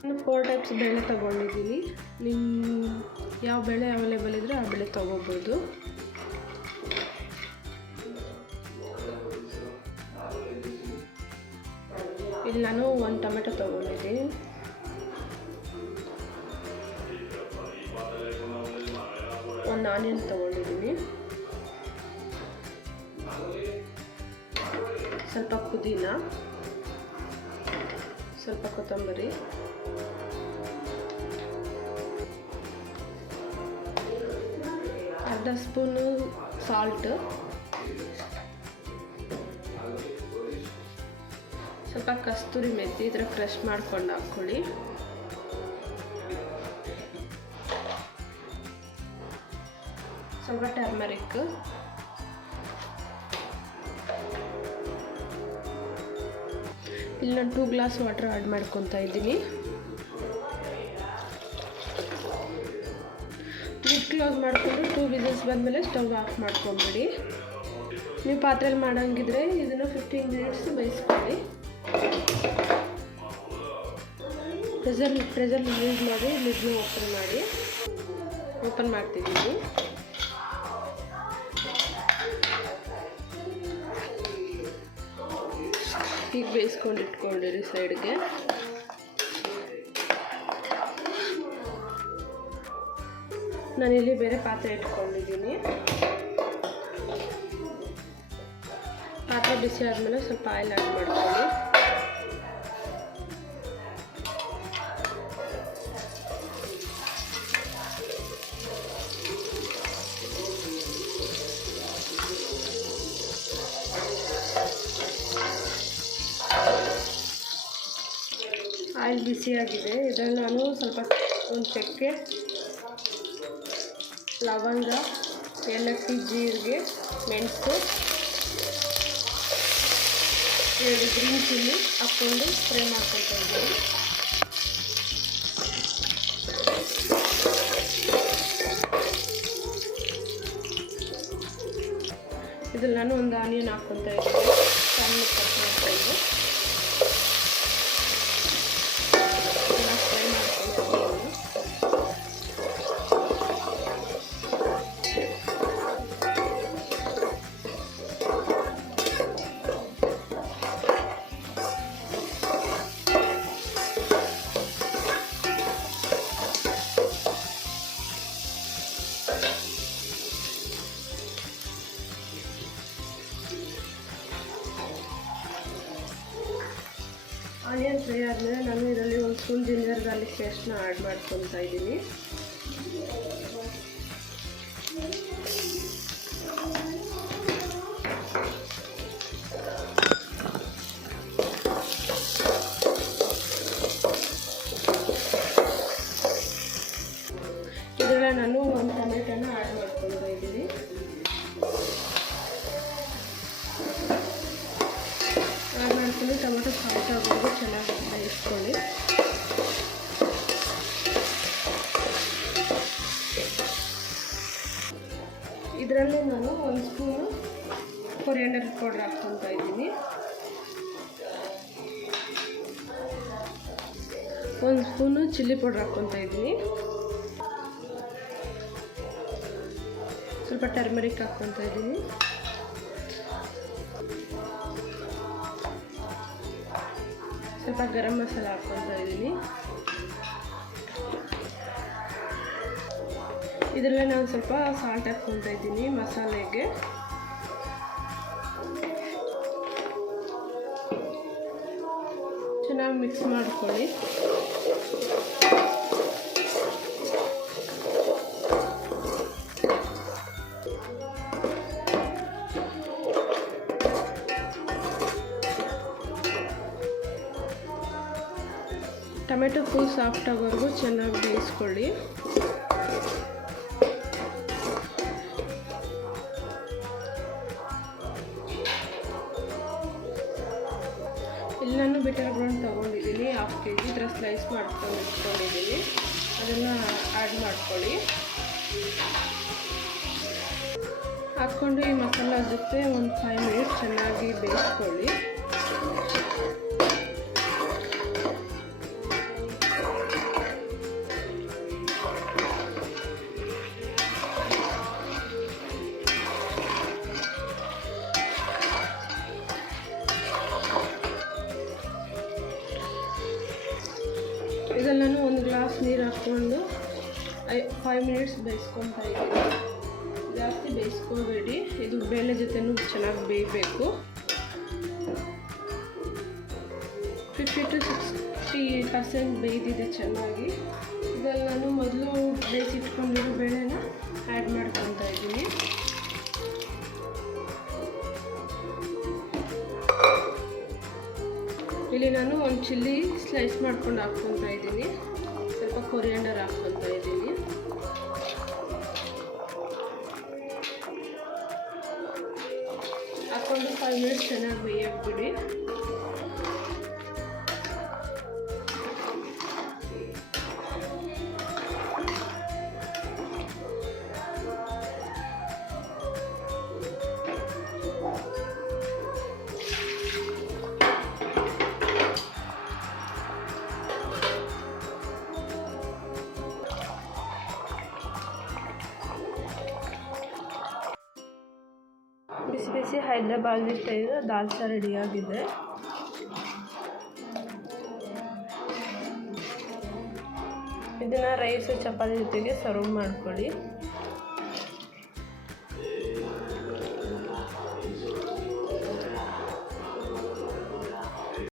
ನಾನು 4 ಟೈಪ್ಸ್ ಬೇಳೆ ತೊಗೊಂಡಿದ್ದೀನಿ. ನಿಮ್ಮ ಯಾವ ಬೇಳೆ ಅವೈಲೇಬಲ್ ಇದ್ದರೆ ಆ ಬೇಳೆ ತೊಗೋಬೋದು. ಇಲ್ಲಿ ನಾನು 1 ಟೊಮೆಟೊ ತೊಗೊಂಡಿದ್ದೀನಿ. ಒಂದು ಆನಿಯನ್ ತೊಗೊಂಡಿದ್ದೀನಿ. ಸ್ವಲ್ಪ ಪುದೀನ, ಸ್ವಲ್ಪ ಕೊತ್ತಂಬರಿ, ಅರ್ಧ ಸ್ಪೂನು ಸಾಲ್ಟ್, ಸ್ವಲ್ಪ ಕಸ್ತೂರಿ ಮೆಥಿ ಈ ಥರ ಕ್ರಷ್ ಮಾಡ್ಕೊಂಡು ಹಾಕ್ಕೊಳ್ಳಿ. ಸ್ವಲ್ಪ ಟರ್ಮರಿಕ್, ಇಲ್ಲಿ ನಾನು 2 ಗ್ಲಾಸ್ ವಾಟರ್ ಆ್ಯಡ್ ಮಾಡ್ಕೊತಾ ಇದ್ದೀನಿ. ಲಿಡ್ ಕ್ಲೋಸ್ ಮಾಡಿಕೊಂಡು 2 ವಿಸಿಲ್ಸ್ ಬಂದಮೇಲೆ ಸ್ಟವ್ ಆಫ್ ಮಾಡ್ಕೊಂಬಿಡಿ. ನೀವು ಪಾತ್ರೆಯಲ್ಲಿ ಮಾಡೋಂಗಿದ್ರೆ ಇದನ್ನು 15 ಮಿನಿಟ್ಸ್ ಬೇಯಿಸ್ಕೊಳ್ಳಿ. ಪ್ರೆಷರ್ ಯೂಸ್ ಮಾಡಿ ಲಿಡ್ನ ಓಪನ್ ಮಾಡ್ತಿದ್ದೀನಿ. ಹೀಗೆ ಬೇಯಿಸ್ಕೊಂಡು ಇಟ್ಕೊಂಡಿರಿ ಸೈಡ್ಗೆ. ನಾನಿಲ್ಲಿ ಬೇರೆ ಪಾತ್ರೆ ಇಟ್ಕೊಂಡಿದ್ದೀನಿ. ಪಾತ್ರೆ ಬಿಸಿ ಆದಮೇಲೆ ಸ್ವಲ್ಪ ಆಯಿಲ್ ಆ್ಯಡ್ ಮಾಡ್ಕೊಳ್ಳಿ. ಆಯಿಲ್ ಬಿಸಿಯಾಗಿದೆ. ಇದರಲ್ಲಿ ನಾನು ಸ್ವಲ್ಪ ಒಂದು ಚಕ್ಕೆ, ಲವಂಗ, ಏಲಕ್ಕಿ, ಜೀರಿಗೆ, ಮೆಣಸು, 2 ಗ್ರೀನ್ ಚಿಲ್ಲಿ ಹಾಕ್ಕೊಂಡು ಫ್ರೈ ಮಾಡ್ಕೊತಾ ಇದ್ದೀನಿ. ಇದ್ರಲ್ಲಿ ನಾನು ಒಂದು ಆನಿಯನ್ ಹಾಕ್ಕೊತಾ ಇದ್ದೀನಿ. ಸಣ್ಣ ಕಟ್ ಮಾಡ್ತಾ ಇದ್ದೀನಿ. ಆನಿಯನ್ ಫ್ರೈ ಆದಮೇಲೆ ನಾನು ಇದರಲ್ಲಿ 1 ಸ್ಪೂನ್ ಜಿಂಜರ್ ಗಾರ್ಲಿಕ್ ಪೇಸ್ಟ್ನ ಆ್ಯಡ್ ಮಾಡ್ಕೊತಾ ಇದ್ದೀನಿ. ಇದರಲ್ಲಿ ನಾನು 1 ಟೊಮೆಟೊನ ಆ್ಯಡ್ ಮಾಡ್ಕೊತಾ ಇದ್ದೀನಿ. ಆ್ಯಡ್ ಮಾಡ್ಕೊಂಡು ಟೊಮೆಟೊ ಸಾಫ್ಟ್ ಆಗೋದು ಚೆನ್ನಾಗಿ ಬೇಯಿಸ್ಕೊಳ್ಳಿ. ಇದರಲ್ಲಿ ನಾನು 1 ಸ್ಪೂನು ಕೊರಿಯಾಂಡರ್ ಪೌಡರ್ ಹಾಕ್ಕೊತಾ ಇದ್ದೀನಿ. 1 ಸ್ಪೂನು ಚಿಲ್ಲಿ ಪೌಡರ್ ಹಾಕ್ಕೊತಾ ಇದ್ದೀನಿ. ಸ್ವಲ್ಪ ಟರ್ಮರಿಕ್ ಹಾಕ್ಕೊತಾ ಇದ್ದೀನಿ. ಸ್ವಲ್ಪ ಗರಂ ಮಸಾಲ ಹಾಕ್ಕೊತಾ ಇದ್ದೀನಿ. ಇದರಲ್ಲೇ ನಾನು ಸ್ವಲ್ಪ ಸಾಲ್ಟ್ ಹಾಕ್ಕೊತಾ ಇದ್ದೀನಿ ಮಸಾಲೆಗೆ. ಚೆನ್ನಾಗಿ ಮಿಕ್ಸ್ ಮಾಡ್ಕೊಳ್ಳಿ. ಟೊಮೆಟೊ ಫುಲ್ ಸಾಫ್ಟ್ ಆಗೋವರೆಗೂ ಚೆನ್ನಾಗಿ ಬೇಯಿಸ್ಕೊಳ್ಳಿ. ಇಲ್ಲಿ ನಾನು ಬಿಟರ್ ಬ್ರೌನ್ ತೊಗೊಂಡಿದ್ದೀನಿ 1/2 kg. ಈ ಥರ ಸ್ಲೈಸ್ ಮಾಡ್ಕೊಂಡು ಇಟ್ಕೊಂಡಿದ್ದೀನಿ. ಅದನ್ನು ಆ್ಯಡ್ ಮಾಡ್ಕೊಳ್ಳಿ. ಹಾಕ್ಕೊಂಡು ಈ ಮಸಾಲ ಜೊತೆ ಒಂದು 5 ಮಿನಿಟ್ಸ್ ಚೆನ್ನಾಗಿ ಬೇಯಿಸ್ಕೊಳ್ಳಿ. 5 ಮಿನಿಟ್ಸ್ ಬೇಯಿಸ್ಕೊತಾ ಇದ್ದೀನಿ. ಜಾಸ್ತಿ ಬೇಯಿಸ್ಕೋಬೇಡಿ, ಇದು ಬೇಳೆ ಜೊತೆನೂ ಚೆನ್ನಾಗಿ ಬೇಯಬೇಕು. 50 to 60% ಬೇಯ್ದಿದೆ ಚೆನ್ನಾಗಿ. ಇದರಲ್ಲಿ ನಾನು ಮೊದಲು ಬೇಯಿಸಿಟ್ಕೊಂಡಿರೋ ಬೇಳೆನ ಆ್ಯಡ್ ಮಾಡ್ಕೊತಾ ಇದ್ದೀನಿ. ಇಲ್ಲಿ ನಾನು ಒಂದು ಚಿಲ್ಲಿ ಸ್ಲೈಸ್ ಮಾಡ್ಕೊಂಡು ಹಾಕ್ಕೊತಾ ಇದ್ದೀನಿ. ಸ್ವಲ್ಪ ಕೊರಿಯಾಂಡರ್ ಹಾಕ್ಕೊತಾ ಇದ್ದೀನಿ. ಹಾಕ್ಕೊಂಡು 5 ಮಿನಿಟ್ಸ್ ಚೆನ್ನಾಗಿ ಬೇಯಕ್ಕೆ ಬಿಡಿ. ಬಿಸಿ ಬಿಸಿ ಹೈದ್ರಾಬಾದಿ ಸ್ಟೈಲ್ ದಾಲ್ಚಾ ರೆಡಿಯಾಗಿದೆ. ಇದನ್ನು ರೈಸ್ ಚಪಾತಿ ಜೊತೆಗೆ ಸರ್ವ್ ಮಾಡ್ಕೊಳ್ಳಿ.